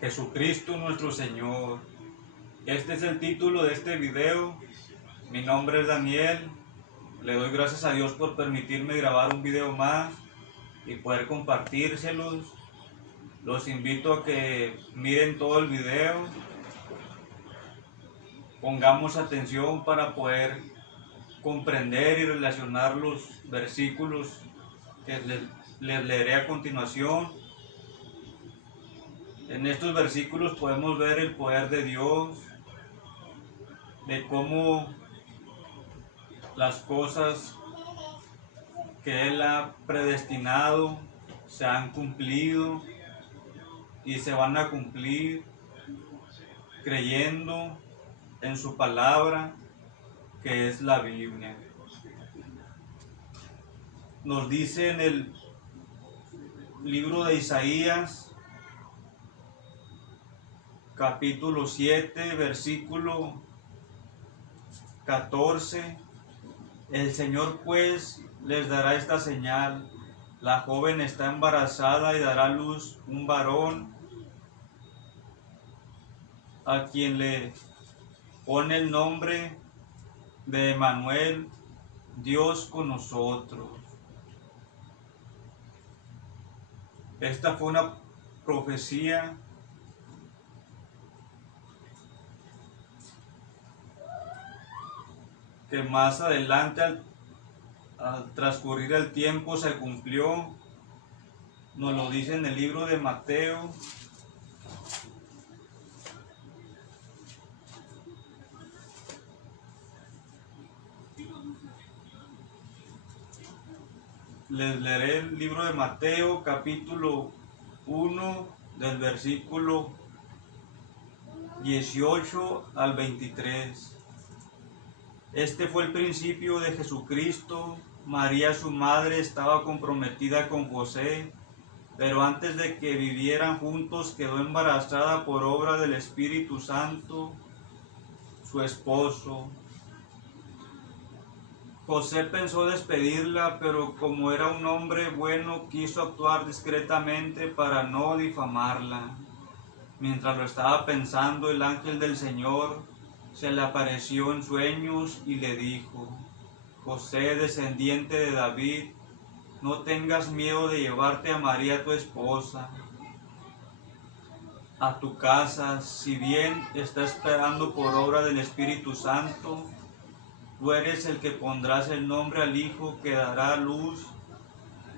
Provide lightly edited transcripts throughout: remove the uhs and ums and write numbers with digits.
Jesucristo nuestro Señor. Este es el título de este video. Mi nombre es Daniel. Le doy gracias a Dios por permitirme grabar un video más y poder compartírselos. Los invito a que miren todo el video. Pongamos atención para poder comprender y relacionar los versículos que les leeré a continuación. En estos versículos podemos ver el poder de Dios, de cómo las cosas que Él ha predestinado se han cumplido y se van a cumplir creyendo en su palabra, que es la Biblia. Nos dice en el libro de Isaías, capítulo 7, versículo 14, el Señor pues les dará esta señal: la joven está embarazada y dará a luz un varón, a quien le pone el nombre de Emmanuel, Dios con nosotros. Esta fue una profecía que más adelante, al transcurrir el tiempo, se cumplió. Nos lo dice en el libro de Mateo, les leeré el libro de Mateo, capítulo 1, del versículo 18 al 23. Este fue el principio de Jesucristo. María, su madre, estaba comprometida con José, pero antes de que vivieran juntos quedó embarazada por obra del Espíritu Santo, su esposo. José pensó despedirla, pero como era un hombre bueno, quiso actuar discretamente para no difamarla. Mientras lo estaba pensando, el ángel del Señor se le apareció en sueños y le dijo: José, descendiente de David, no tengas miedo de llevarte a María tu esposa a tu casa, si bien está esperando por obra del Espíritu Santo. Tú eres el que pondrás el nombre al hijo que dará luz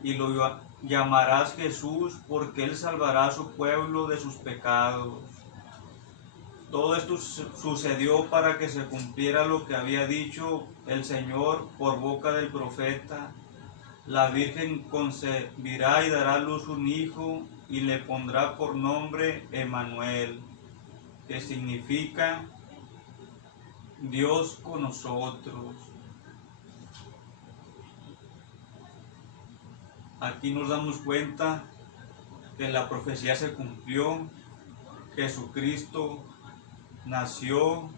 y lo llamarás Jesús, porque él salvará a su pueblo de sus pecados. Todo esto sucedió para que se cumpliera lo que había dicho el Señor por boca del profeta: la Virgen concebirá y dará a luz un hijo y le pondrá por nombre Emmanuel, que significa Dios con nosotros. Aquí nos damos cuenta que la profecía se cumplió. Jesucristo nació,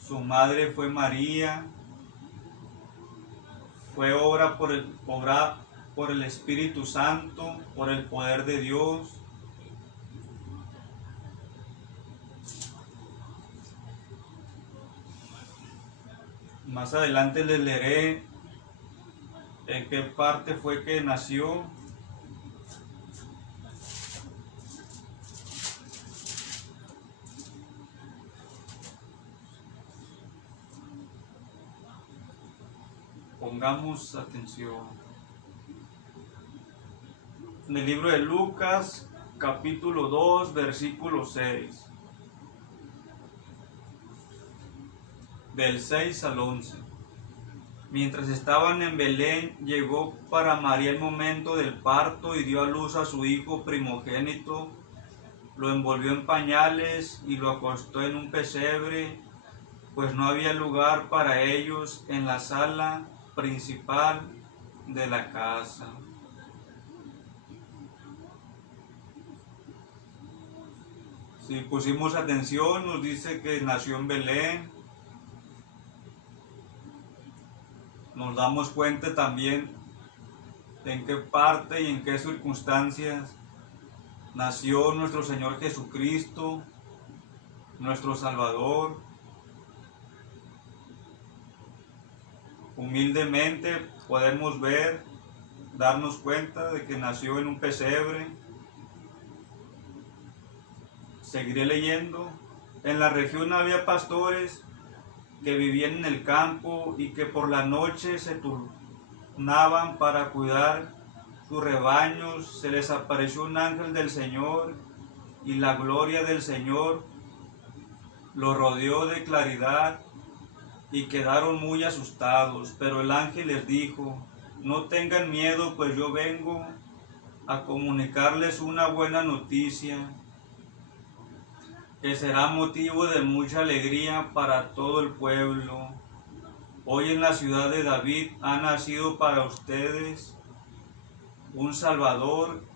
su madre fue María, fue obra por el Espíritu Santo, por el poder de Dios. Más adelante les leeré en qué parte fue que nació. Pongamos atención. En el libro de Lucas, capítulo 2, versículo 6. Del 6 al 11. Mientras estaban en Belén, llegó para María el momento del parto y dio a luz a su hijo primogénito. Lo envolvió en pañales y lo acostó en un pesebre, pues no había lugar para ellos en la sala principal de la casa. Si pusimos atención, nos dice que nació en Belén. Nos damos cuenta también en qué parte y en qué circunstancias nació nuestro Señor Jesucristo, nuestro Salvador. Humildemente podemos ver, darnos cuenta de que nació en un pesebre. Seguiré leyendo. En la región había pastores que vivían en el campo y que por la noche se turnaban para cuidar sus rebaños. Se les apareció un ángel del Señor y la gloria del Señor los rodeó de claridad y quedaron muy asustados. Pero el ángel les dijo: no tengan miedo, pues yo vengo a comunicarles una buena noticia que será motivo de mucha alegría para todo el pueblo. Hoy en la ciudad de David ha nacido para ustedes un Salvador,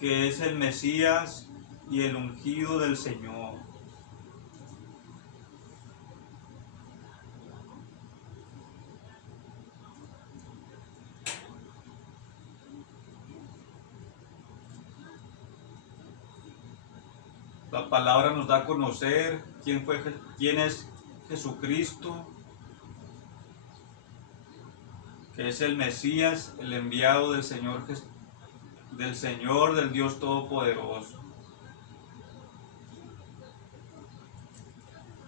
que es el Mesías y el ungido del Señor. La palabra nos da a conocer quién es Jesucristo, que es el Mesías, el enviado del Señor, del Dios Todopoderoso.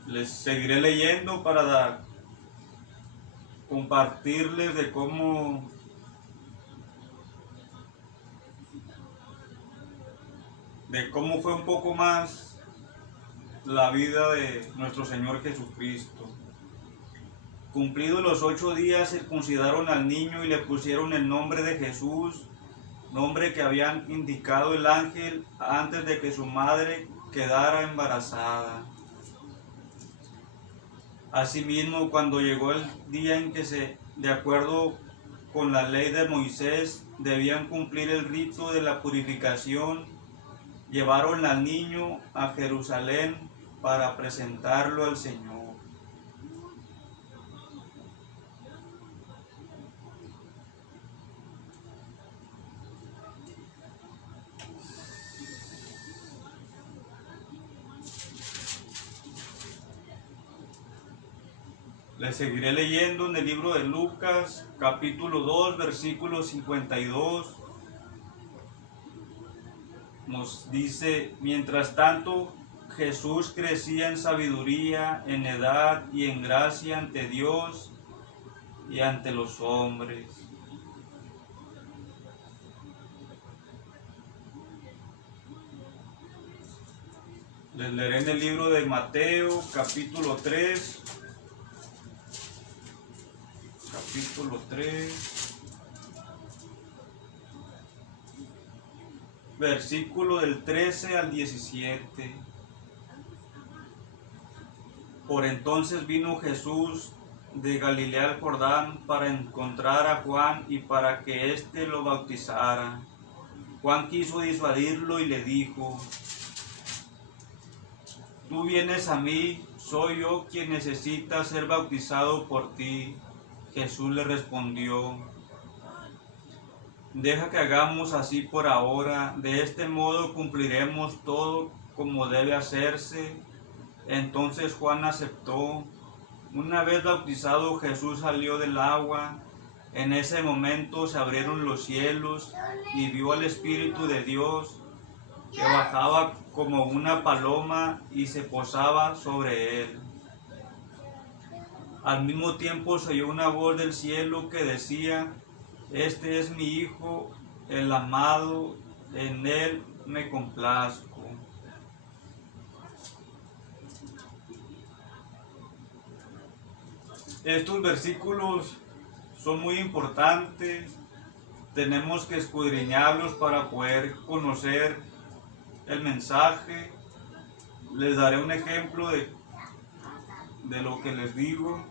Les seguiré leyendo para compartirles de cómo fue un poco más la vida de nuestro Señor Jesucristo. Cumplidos los 8 días, circuncidaron al niño y le pusieron el nombre de Jesús, nombre que habían indicado el ángel antes de que su madre quedara embarazada. Asimismo, cuando llegó el día en que de acuerdo con la ley de Moisés, debían cumplir el rito de la purificación, llevaron al niño a Jerusalén para presentarlo al Señor. Les seguiré leyendo en el libro de Lucas, capítulo 2, versículo 52. Nos dice: mientras tanto, Jesús crecía en sabiduría, en edad y en gracia ante Dios y ante los hombres. Les leeré en el libro de Mateo, capítulo 3. Capítulo 3, versículo del 13 al 17. Por entonces vino Jesús de Galilea al Jordán para encontrar a Juan y para que éste lo bautizara. Juan quiso disuadirlo y le dijo: tú vienes a mí, ¿soy yo quien necesita ser bautizado por ti? Jesús le respondió: deja que hagamos así por ahora, de este modo cumpliremos todo como debe hacerse. Entonces Juan aceptó. Una vez bautizado, Jesús salió del agua. En ese momento se abrieron los cielos y vio al Espíritu de Dios que bajaba como una paloma y se posaba sobre él. Al mismo tiempo se oyó una voz del cielo que decía: este es mi Hijo, el amado, en él me complazco. Estos versículos son muy importantes. Tenemos que escudriñarlos para poder conocer el mensaje. Les daré un ejemplo de lo que les digo.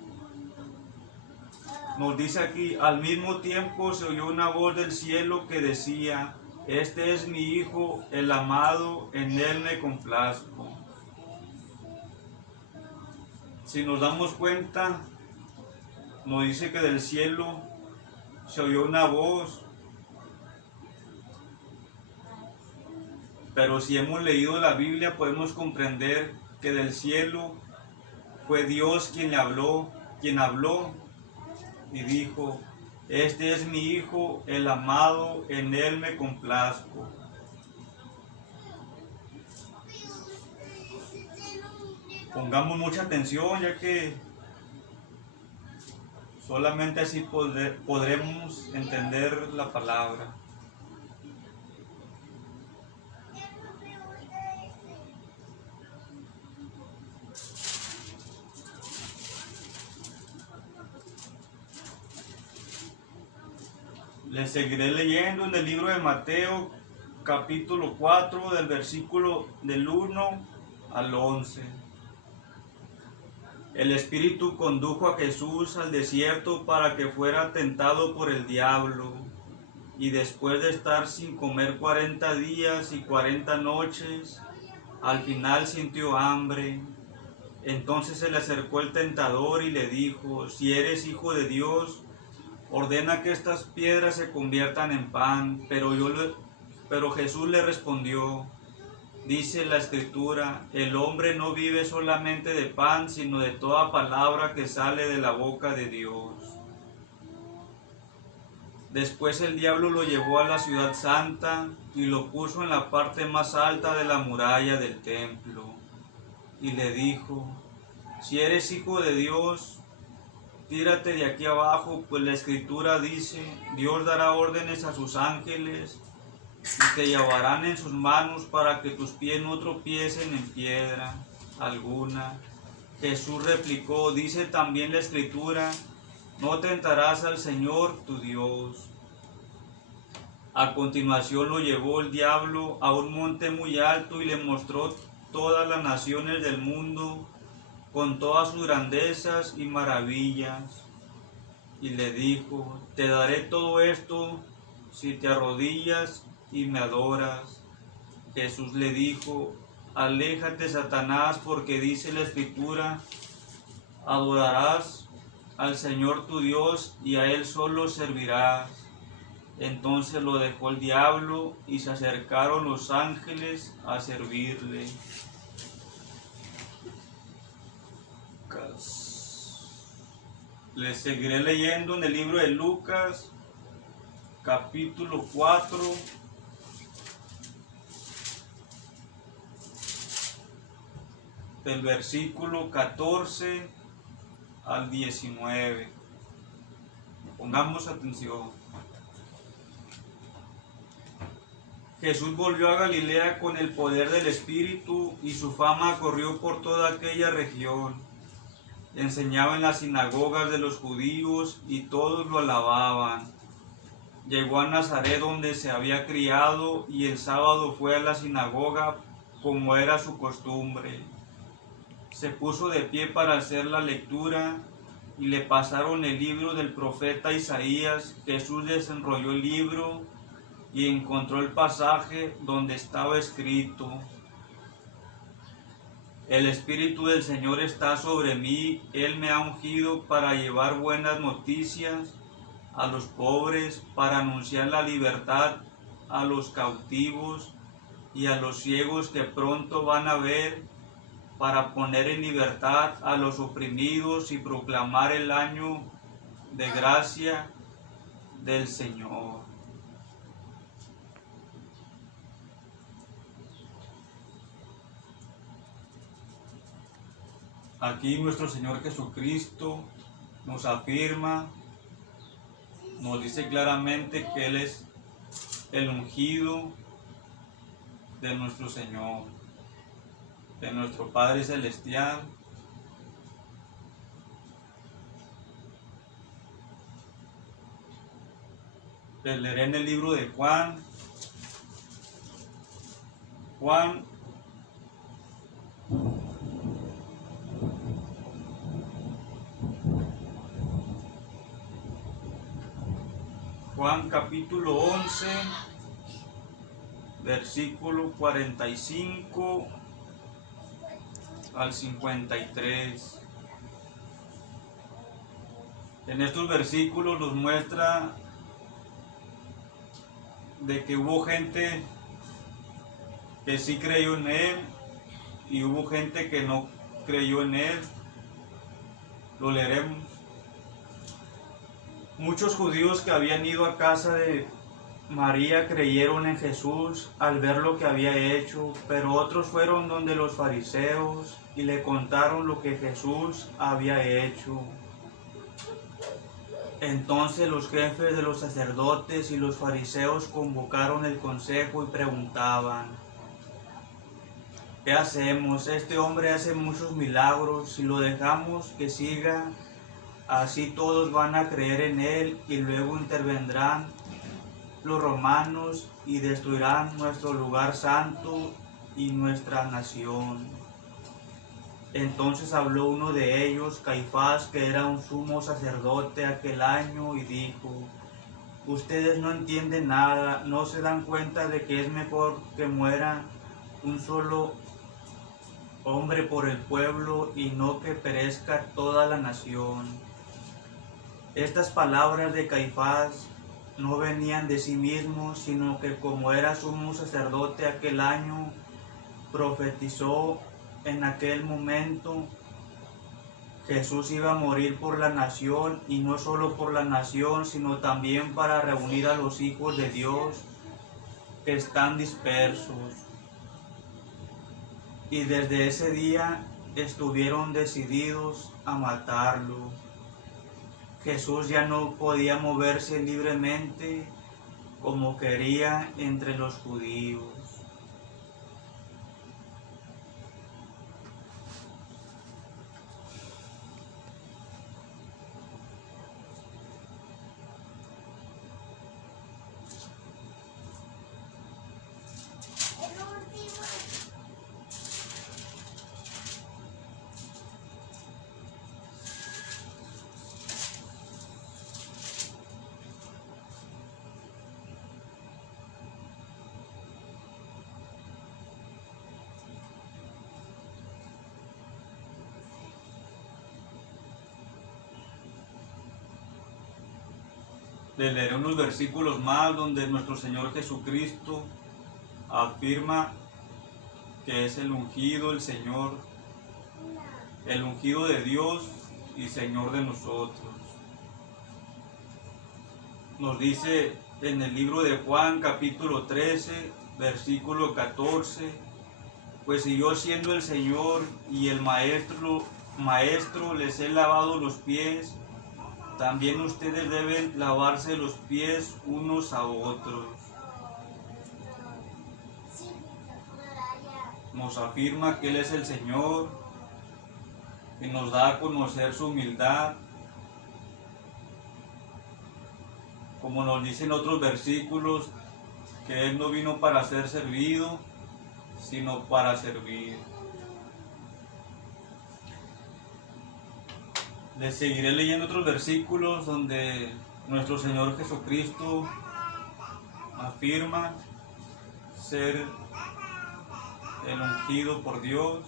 Nos dice aquí: al mismo tiempo se oyó una voz del cielo que decía: este es mi Hijo, el amado, en él me complazco. Si nos damos cuenta, nos dice que del cielo se oyó una voz. Pero si hemos leído la Biblia, podemos comprender que del cielo fue Dios quien habló y dijo: este es mi Hijo, el amado, en él me complazco. Pongamos mucha atención, ya que solamente así podremos entender la palabra. Les seguiré leyendo en el libro de Mateo, capítulo 4, del versículo del 1 al 11. El Espíritu condujo a Jesús al desierto para que fuera tentado por el diablo, y después de estar sin comer 40 días y 40 noches, al final sintió hambre. Entonces se le acercó el tentador y le dijo: si eres Hijo de Dios, ordena que estas piedras se conviertan en pan. Pero Jesús le respondió: dice la Escritura, el hombre no vive solamente de pan, sino de toda palabra que sale de la boca de Dios. Después el diablo lo llevó a la ciudad santa y lo puso en la parte más alta de la muralla del templo. Y le dijo: si eres Hijo de Dios, tírate de aquí abajo, pues la Escritura dice: Dios dará órdenes a sus ángeles y te llevarán en sus manos para que tus pies no tropiecen en piedra alguna. Jesús replicó: dice también la Escritura: no tentarás al Señor tu Dios. A continuación lo llevó el diablo a un monte muy alto y le mostró todas las naciones del mundo con todas sus grandezas y maravillas. Y le dijo: te daré todo esto si te arrodillas y me adoras. Jesús le dijo: aléjate, Satanás, porque dice la Escritura: adorarás al Señor tu Dios y a Él solo servirás. Entonces lo dejó el diablo y se acercaron los ángeles a servirle. Les seguiré leyendo en el libro de Lucas, capítulo 4, del versículo 14 al 19. Pongamos atención. Jesús volvió a Galilea con el poder del Espíritu, y su fama corrió por toda aquella región. Enseñaba en las sinagogas de los judíos y todos lo alababan. Llegó a Nazaret, donde se había criado, y el sábado fue a la sinagoga como era su costumbre. Se puso de pie para hacer la lectura y le pasaron el libro del profeta Isaías. Jesús desenrolló el libro y encontró el pasaje donde estaba escrito: el Espíritu del Señor está sobre mí, Él me ha ungido para llevar buenas noticias a los pobres, para anunciar la libertad a los cautivos y a los ciegos que pronto van a ver, para poner en libertad a los oprimidos y proclamar el año de gracia del Señor. Aquí nuestro Señor Jesucristo nos afirma, nos dice claramente que Él es el ungido de nuestro Señor, de nuestro Padre Celestial. Les leeré en el libro de Juan capítulo 11, versículo 45 al 53. En estos versículos nos muestra de que hubo gente que sí creyó en él y hubo gente que no creyó en él. Lo leeremos. Muchos judíos que habían ido a casa de María creyeron en Jesús al ver lo que había hecho, pero otros fueron donde los fariseos y le contaron lo que Jesús había hecho. Entonces los jefes de los sacerdotes y los fariseos convocaron el consejo y preguntaban: ¿qué hacemos? Este hombre hace muchos milagros. Si lo dejamos que siga así, todos van a creer en él y luego intervendrán los romanos y destruirán nuestro lugar santo y nuestra nación. Entonces habló uno de ellos, Caifás, que era un sumo sacerdote aquel año, y dijo: ustedes no entienden nada, no se dan cuenta de que es mejor que muera un solo hombre por el pueblo y no que perezca toda la nación. Estas palabras de Caifás no venían de sí mismo, sino que como era sumo sacerdote aquel año, profetizó en aquel momento Jesús iba a morir por la nación, y no solo por la nación, sino también para reunir a los hijos de Dios que están dispersos. Y desde ese día estuvieron decididos a matarlo. Jesús ya no podía moverse libremente como quería entre los judíos. Le leeré unos versículos más donde nuestro Señor Jesucristo afirma que es el ungido, el Señor, el ungido de Dios y Señor de nosotros. Nos dice en el libro de Juan, capítulo 13, versículo 14: pues si yo, siendo el Señor y el Maestro les he lavado los pies, también ustedes deben lavarse los pies unos a otros. Nos afirma que Él es el Señor, que nos da a conocer su humildad, como nos dicen otros versículos, que Él no vino para ser servido, sino para servir. Les seguiré leyendo otros versículos donde nuestro Señor Jesucristo afirma ser el ungido por Dios.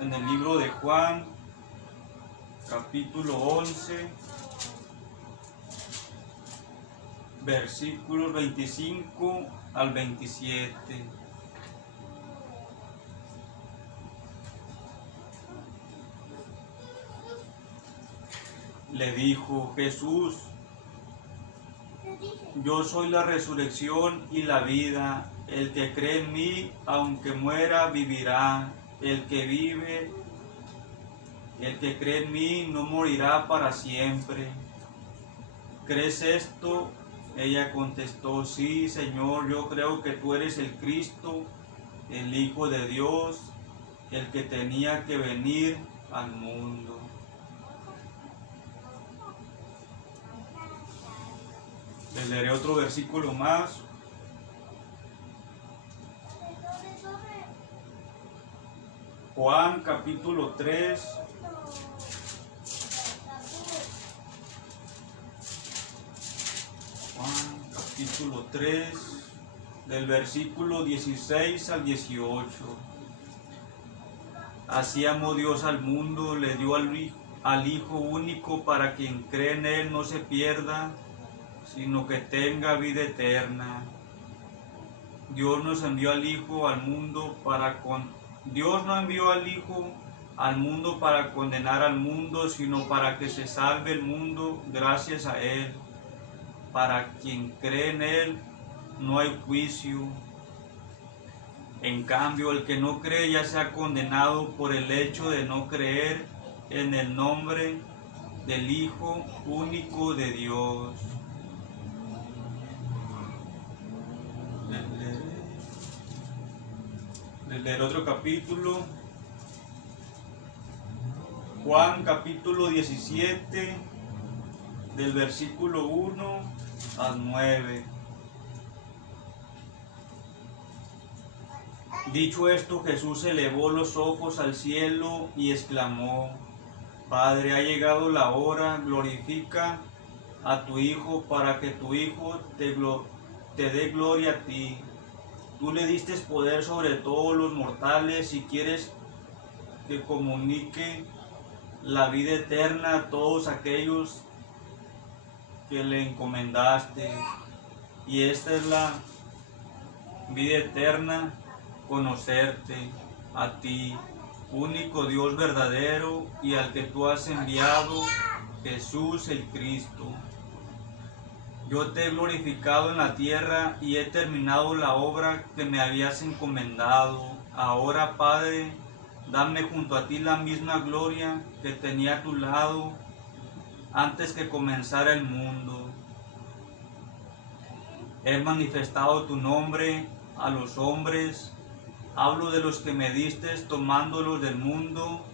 En el libro de Juan, capítulo 11, versículos 25 al 27. Le dijo Jesús: yo soy la resurrección y la vida. El que cree en mí, aunque muera, vivirá. El que cree en mí no morirá para siempre. ¿Crees esto? Ella contestó: sí, Señor, yo creo que tú eres el Cristo, el Hijo de Dios, el que tenía que venir al mundo. Les leeré otro versículo más. Juan capítulo 3. Juan capítulo 3, del versículo 16 al 18. Así amó Dios al mundo, le dio al Hijo único, para quien cree en Él no se pierda, sino que tenga vida eterna. Dios no envió al Hijo al mundo para condenar al mundo, sino para que se salve el mundo gracias a Él. Para quien cree en Él no hay juicio. En cambio, el que no cree ya se ha condenado por el hecho de no creer en el nombre del Hijo único de Dios. Leer otro capítulo. Juan capítulo 17, del versículo 1 al 9. Dicho esto, Jesús elevó los ojos al cielo y exclamó: Padre, ha llegado la hora, glorifica a tu Hijo para que tu Hijo te dé gloria a ti. Tú le diste poder sobre todos los mortales y quieres que comunique la vida eterna a todos aquellos que le encomendaste. Y esta es la vida eterna, conocerte a ti, único Dios verdadero, y al que tú has enviado, Jesús el Cristo. Yo te he glorificado en la tierra y he terminado la obra que me habías encomendado. Ahora, Padre, dame junto a ti la misma gloria que tenía a tu lado antes que comenzara el mundo. He manifestado tu nombre a los hombres. Hablo de los que me diste tomándolos del mundo.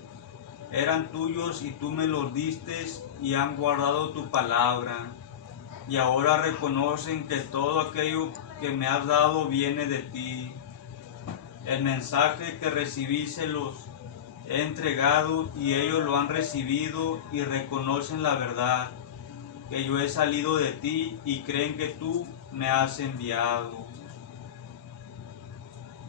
Eran tuyos y tú me los diste y han guardado tu palabra. Y ahora reconocen que todo aquello que me has dado viene de ti. El mensaje que recibí se los he entregado y ellos lo han recibido y reconocen la verdad, que yo he salido de ti y creen que tú me has enviado.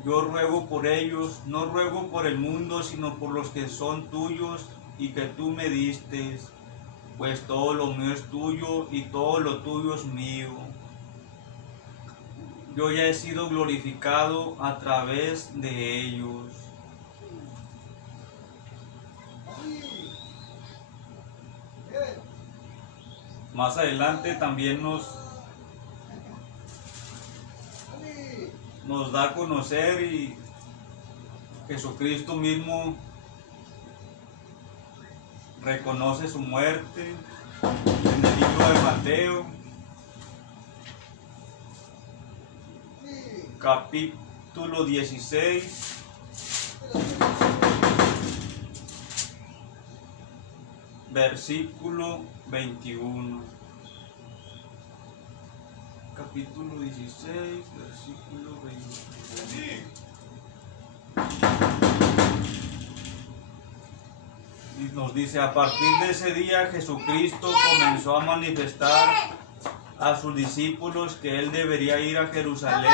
Yo ruego por ellos, no ruego por el mundo, sino por los que son tuyos y que tú me diste, pues todo lo mío es tuyo y todo lo tuyo es mío. Yo ya he sido glorificado a través de ellos. Más adelante también nos da a conocer, y Jesucristo mismo reconoce su muerte en el libro de Mateo, capítulo 16, versículo 21. Capítulo 16, versículo 21. Y nos dice: a partir de ese día Jesucristo comenzó a manifestar a sus discípulos que Él debería ir a Jerusalén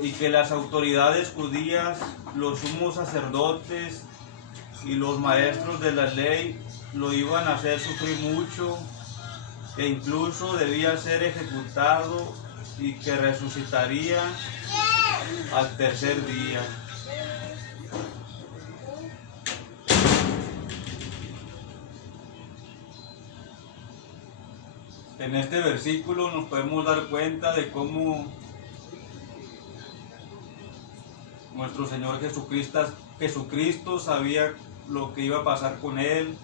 y que las autoridades judías, los sumos sacerdotes y los maestros de la ley lo iban a hacer sufrir mucho, que incluso debía ser ejecutado y que resucitaría al tercer día. En este versículo nos podemos dar cuenta de cómo nuestro Señor Jesucristo sabía lo que iba a pasar con Él,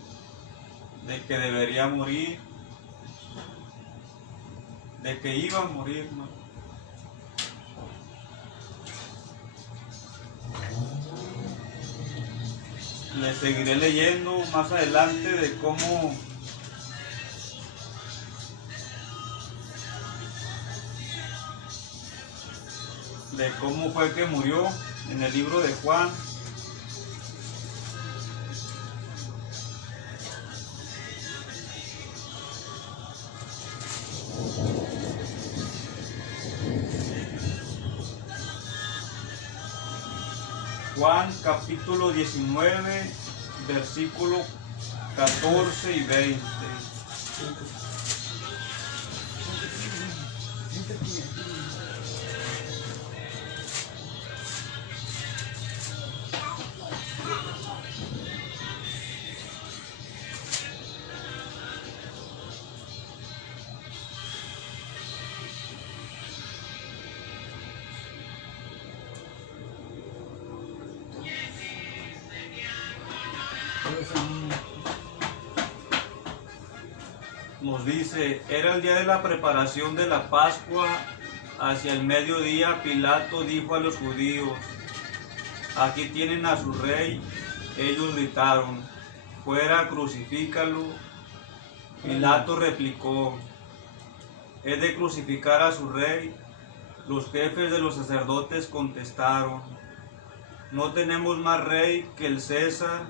de que debería morir, de que iba a morir, ¿no? Les seguiré leyendo más adelante de cómo fue que murió en el libro de Juan. Juan capítulo 19, versículo 14 y 20. nos dice: era el día de la preparación de la Pascua. Hacia el mediodía, Pilato dijo a los judíos: aquí tienen a su rey. Ellos gritaron: fuera, crucifícalo. Pilato replicó: ¿he de crucificar a su rey? Los jefes de los sacerdotes contestaron: no tenemos más rey que el César.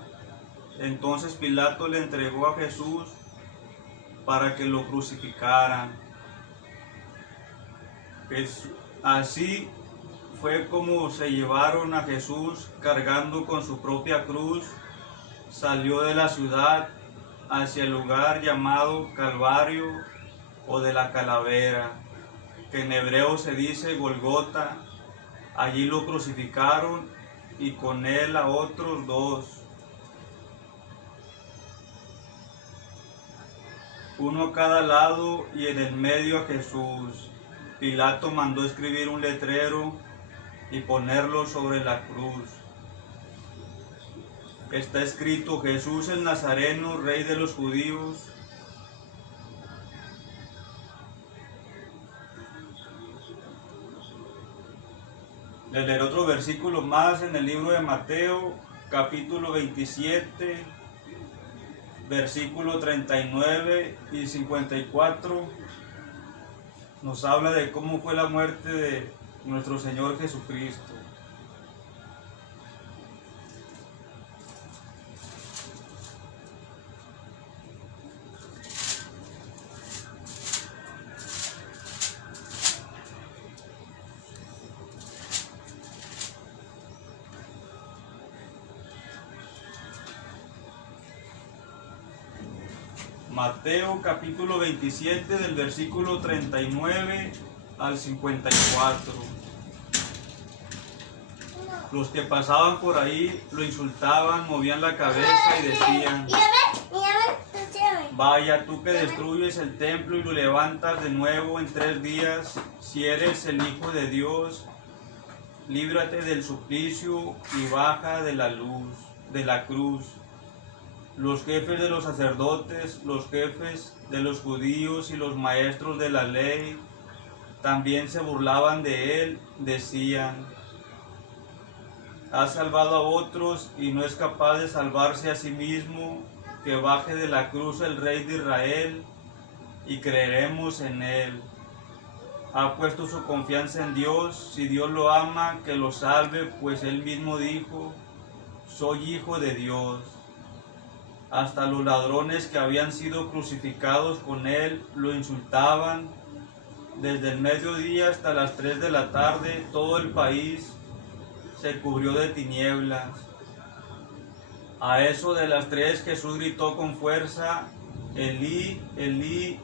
Entonces Pilato le entregó a Jesús para que lo crucificaran. Así fue como se llevaron a Jesús cargando con su propia cruz. Salió de la ciudad hacia el lugar llamado Calvario o de la Calavera, que en hebreo se dice Golgota. Allí lo crucificaron y con él a otros dos, uno a cada lado, y en el medio a Jesús. Pilato mandó escribir un letrero y ponerlo sobre la cruz. Está escrito: Jesús el Nazareno, Rey de los Judíos. Le leeré otro versículo más en el libro de Mateo, capítulo 27, versículo 39 y 54. Nos habla de cómo fue la muerte de nuestro Señor Jesucristo. Mateo capítulo 27 del versículo 39 al 54. Los que pasaban por ahí lo insultaban, movían la cabeza y decían: vaya, tú que destruyes el templo y lo levantas de nuevo en 3 días, si eres el Hijo de Dios, líbrate del suplicio y baja de la cruz. Los jefes de los sacerdotes, los jefes de los judíos y los maestros de la ley también se burlaban de él. Decían: ha salvado a otros y no es capaz de salvarse a sí mismo. Que baje de la cruz el Rey de Israel y creeremos en él. Ha puesto su confianza en Dios. Si Dios lo ama, que lo salve, pues él mismo dijo: soy hijo de Dios. Hasta los ladrones que habían sido crucificados con él lo insultaban. Desde el mediodía hasta las 3 de la tarde todo el país se cubrió de tinieblas. A eso de las 3 Jesús gritó con fuerza: Elí, Elí,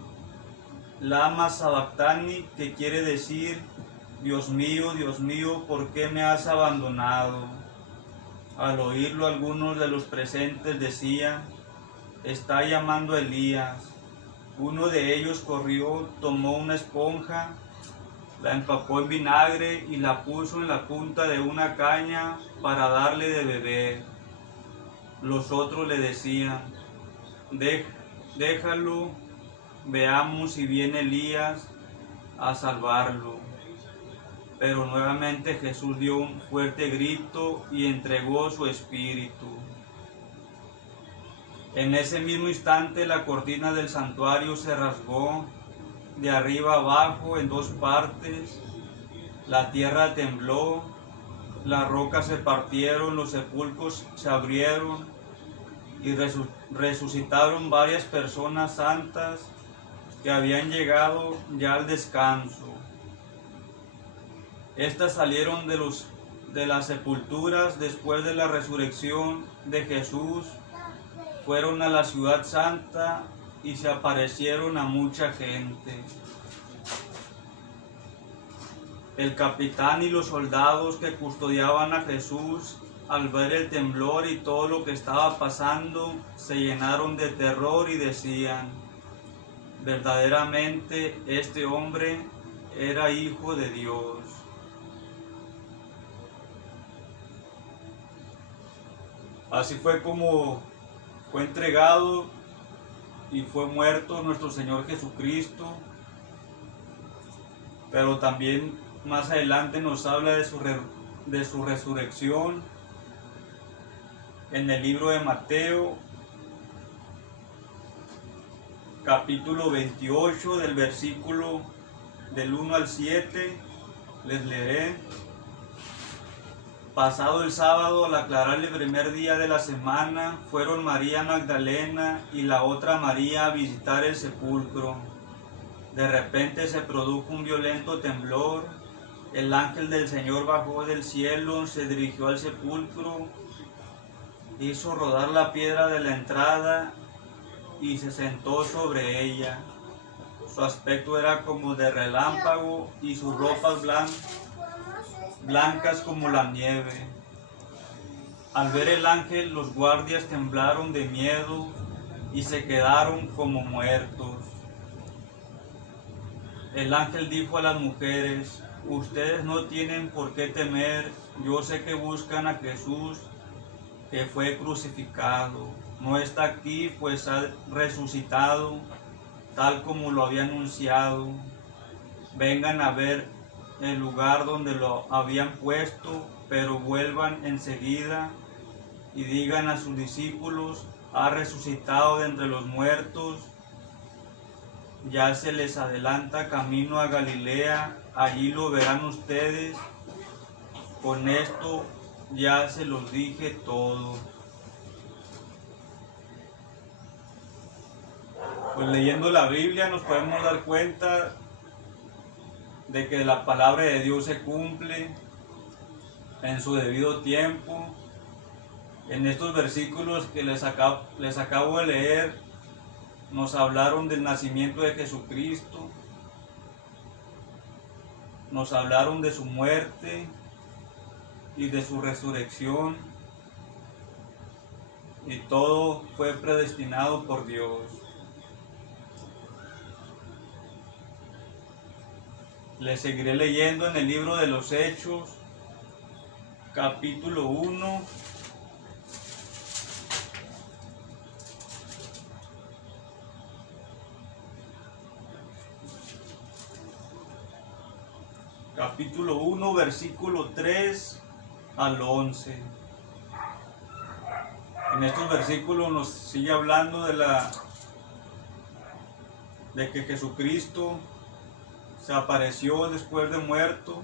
lama sabactani, que quiere decir: Dios mío, ¿por qué me has abandonado? Al oírlo, algunos de los presentes decían: está llamando a Elías. Uno de ellos corrió, tomó una esponja, la empapó en vinagre y la puso en la punta de una caña para darle de beber. Los otros le decían: déjalo, veamos si viene Elías a salvarlo. Pero nuevamente Jesús dio un fuerte grito y entregó su espíritu. En ese mismo instante la cortina del santuario se rasgó de arriba abajo en 2 partes. La tierra tembló, las rocas se partieron, los sepulcros se abrieron y resucitaron varias personas santas que habían llegado ya al descanso. Estas salieron de las sepulturas después de la resurrección de Jesús, fueron a la ciudad santa y se aparecieron a mucha gente. El capitán y los soldados que custodiaban a Jesús, al ver el temblor y todo lo que estaba pasando, se llenaron de terror y decían: verdaderamente este hombre era hijo de Dios. Así fue como fue entregado y fue muerto nuestro Señor Jesucristo, pero también más adelante nos habla de su resurrección en el libro de Mateo, capítulo 28, del versículo del 1 al 7, les leeré. Pasado el sábado, al aclarar el primer día de la semana, fueron María Magdalena y la otra María a visitar el sepulcro. De repente se produjo un violento temblor. El ángel del Señor bajó del cielo, se dirigió al sepulcro, hizo rodar la piedra de la entrada y se sentó sobre ella. Su aspecto era como de relámpago y sus ropas blancas como la nieve. Al ver el ángel, los guardias temblaron de miedo y se quedaron como muertos. El ángel dijo a las mujeres: ustedes no tienen por qué temer, yo sé que buscan a Jesús, que fue crucificado. No está aquí, pues ha resucitado, tal como lo había anunciado. Vengan a ver el lugar donde lo habían puesto, pero vuelvan enseguida y digan a sus discípulos: ha resucitado de entre los muertos, ya se les adelanta camino a Galilea, allí lo verán ustedes. Con esto ya se los dije todo. Pues leyendo la Biblia nos podemos dar cuenta de que la palabra de Dios se cumple en su debido tiempo. En estos versículos que les acabo de leer, nos hablaron del nacimiento de Jesucristo, nos hablaron de su muerte y de su resurrección, y todo fue predestinado por Dios. Les seguiré leyendo en el libro de los Hechos, capítulo 1, versículo 3 al 11. En estos versículos nos sigue hablando de que Jesucristo se apareció después de muerto,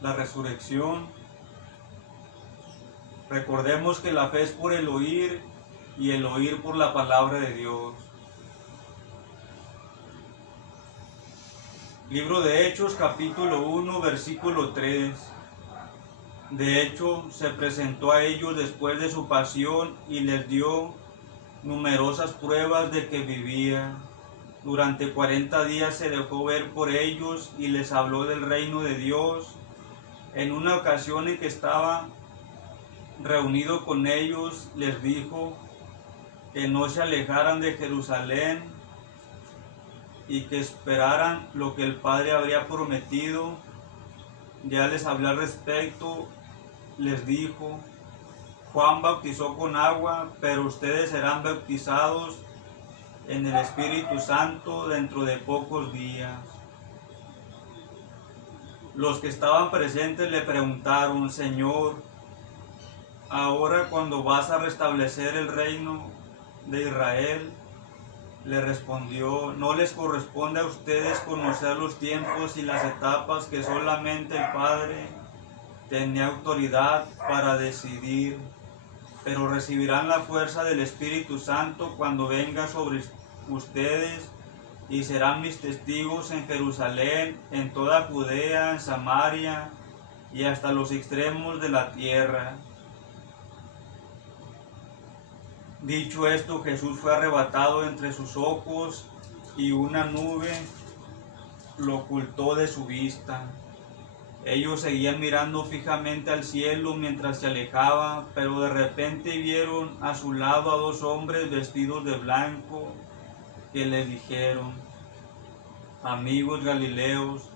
la resurrección. Recordemos que la fe es por el oír y el oír por la palabra de Dios. Libro de Hechos, capítulo 1, versículo 3. De hecho, se presentó a ellos después de su pasión y les dio numerosas pruebas de que vivía. Durante 40 días se dejó ver por ellos y les habló del reino de Dios. En una ocasión en que estaba reunido con ellos, les dijo que no se alejaran de Jerusalén y que esperaran lo que el Padre habría prometido. Ya les hablé al respecto, les dijo: Juan bautizó con agua, pero ustedes serán bautizados en el Espíritu Santo dentro de pocos días. Los que estaban presentes le preguntaron: Señor, ahora cuando vas a restablecer el reino de Israel. Le respondió: no les corresponde a ustedes conocer los tiempos y las etapas que solamente el Padre tenía autoridad para decidir, pero recibirán la fuerza del Espíritu Santo cuando venga sobre ustedes y serán mis testigos en Jerusalén, en toda Judea, en Samaria y hasta los extremos de la tierra. Dicho esto, Jesús fue arrebatado entre sus ojos y una nube lo ocultó de su vista. Ellos seguían mirando fijamente al cielo mientras se alejaba, pero de repente vieron a su lado a dos hombres vestidos de blanco que les dijeron: amigos galileos,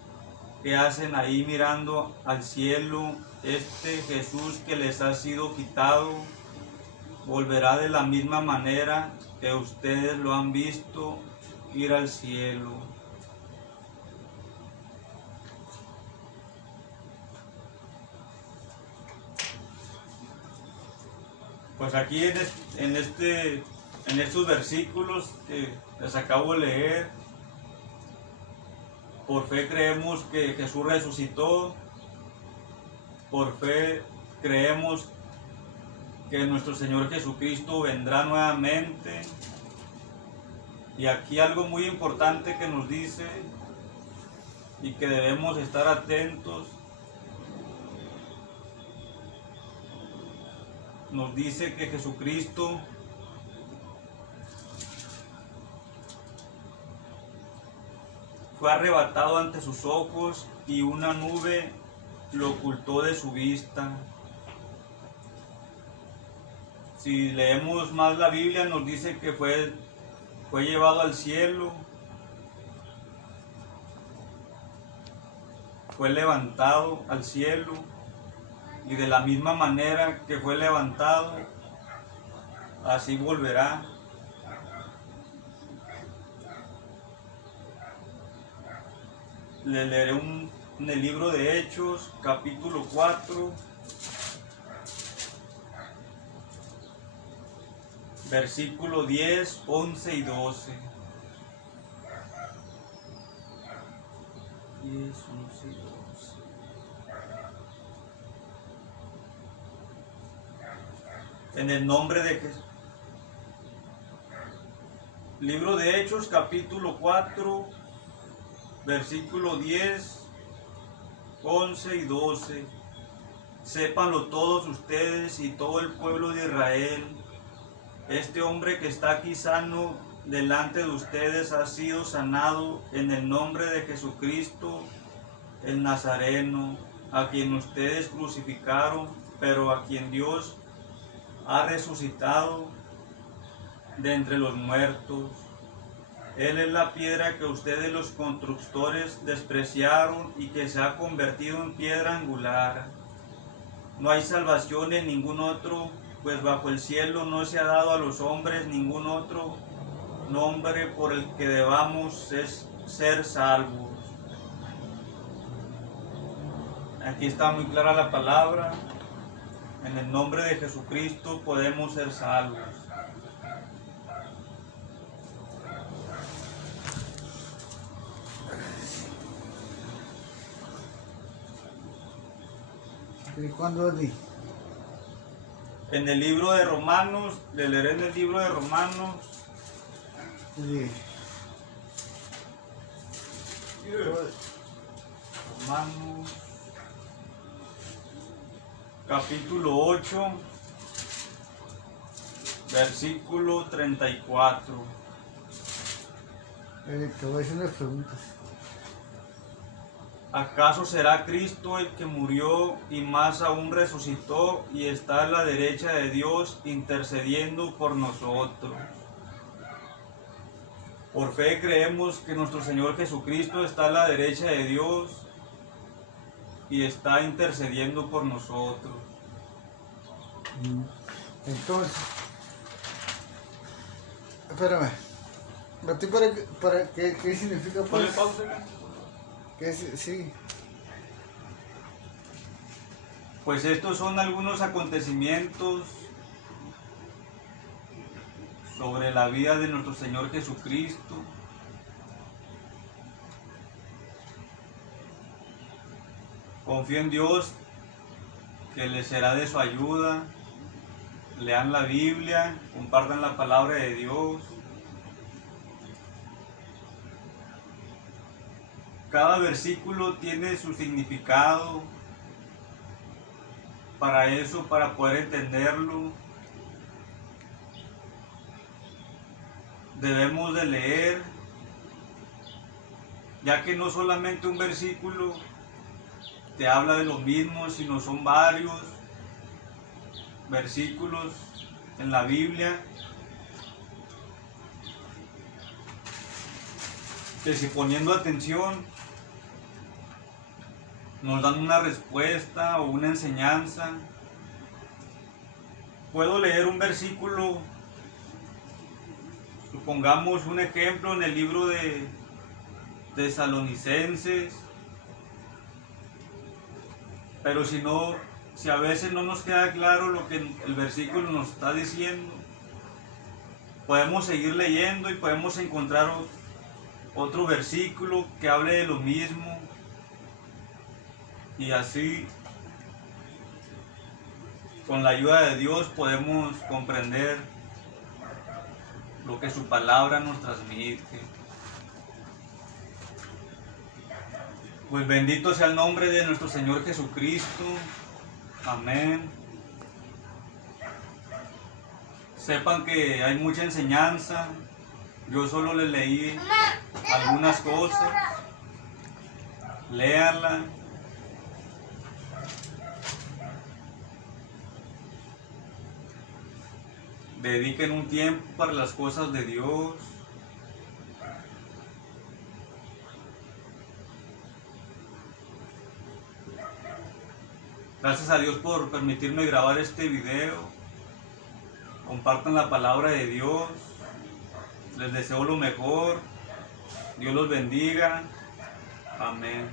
¿qué hacen ahí mirando al cielo? Este Jesús que les ha sido quitado volverá de la misma manera que ustedes lo han visto ir al cielo. Pues aquí en estos versículos que les acabo de leer, por fe creemos que Jesús resucitó, por fe creemos que nuestro Señor Jesucristo vendrá nuevamente. Y aquí algo muy importante que nos dice y que debemos estar atentos, nos dice que Jesucristo fue arrebatado ante sus ojos y una nube lo ocultó de su vista. Si leemos más la Biblia, nos dice que fue llevado al cielo, fue levantado al cielo, y de la misma manera que fue levantado, así volverá. Le leeré en el libro de Hechos, capítulo 4, versículo 10, 11 y 12. 10, 11 y 12. En el nombre de Jesús. Libro de Hechos, capítulo 4, versículo 10, 11 y 12. Sépanlo todos ustedes y todo el pueblo de Israel. Este hombre que está aquí sano delante de ustedes ha sido sanado en el nombre de Jesucristo, el Nazareno, a quien ustedes crucificaron, pero a quien Dios ha resucitado de entre los muertos. Él es la piedra que ustedes los constructores despreciaron y que se ha convertido en piedra angular. No hay salvación en ningún otro, pues bajo el cielo no se ha dado a los hombres ningún otro nombre por el que debamos ser salvos. Aquí está muy clara la palabra. En el nombre de Jesucristo podemos ser salvos. ¿Y cuándo di? En el libro de Romanos, le leeré en el libro de Romanos. Sí. Romanos, capítulo 8, versículo 34. Te voy a hacer unas preguntas. ¿Acaso será Cristo el que murió y más aún resucitó y está a la derecha de Dios intercediendo por nosotros? Por fe creemos que nuestro Señor Jesucristo está a la derecha de Dios y está intercediendo por nosotros. Entonces, espérame. ¿A ti para qué significa? Ponle Pues, pausa. sí. Pues estos son algunos acontecimientos sobre la vida de nuestro Señor Jesucristo. Confío en Dios que les será de su ayuda. Lean la Biblia, compartan la palabra de Dios. Cada versículo tiene su significado. Para eso, para poder entenderlo, debemos de leer, ya que no solamente un versículo te habla de lo mismo, sino son varios versículos en la Biblia que, si poniendo atención, nos dan una respuesta o una enseñanza puedo leer un versículo, supongamos un ejemplo en el libro de Tesalonicenses, pero si a veces no nos queda claro lo que el versículo nos está diciendo, podemos seguir leyendo y podemos encontrar otro versículo que hable de lo mismo, y así con la ayuda de Dios podemos comprender lo que su palabra nos transmite. Pues bendito sea el nombre de nuestro Señor Jesucristo. Amén. Sepan que hay mucha enseñanza. Yo solo les leí algunas cosas. Léanla. Dediquen un tiempo para las cosas de Dios. Gracias a Dios por permitirme grabar este video. Compartan la palabra de Dios. Les deseo lo mejor. Dios los bendiga. Amén.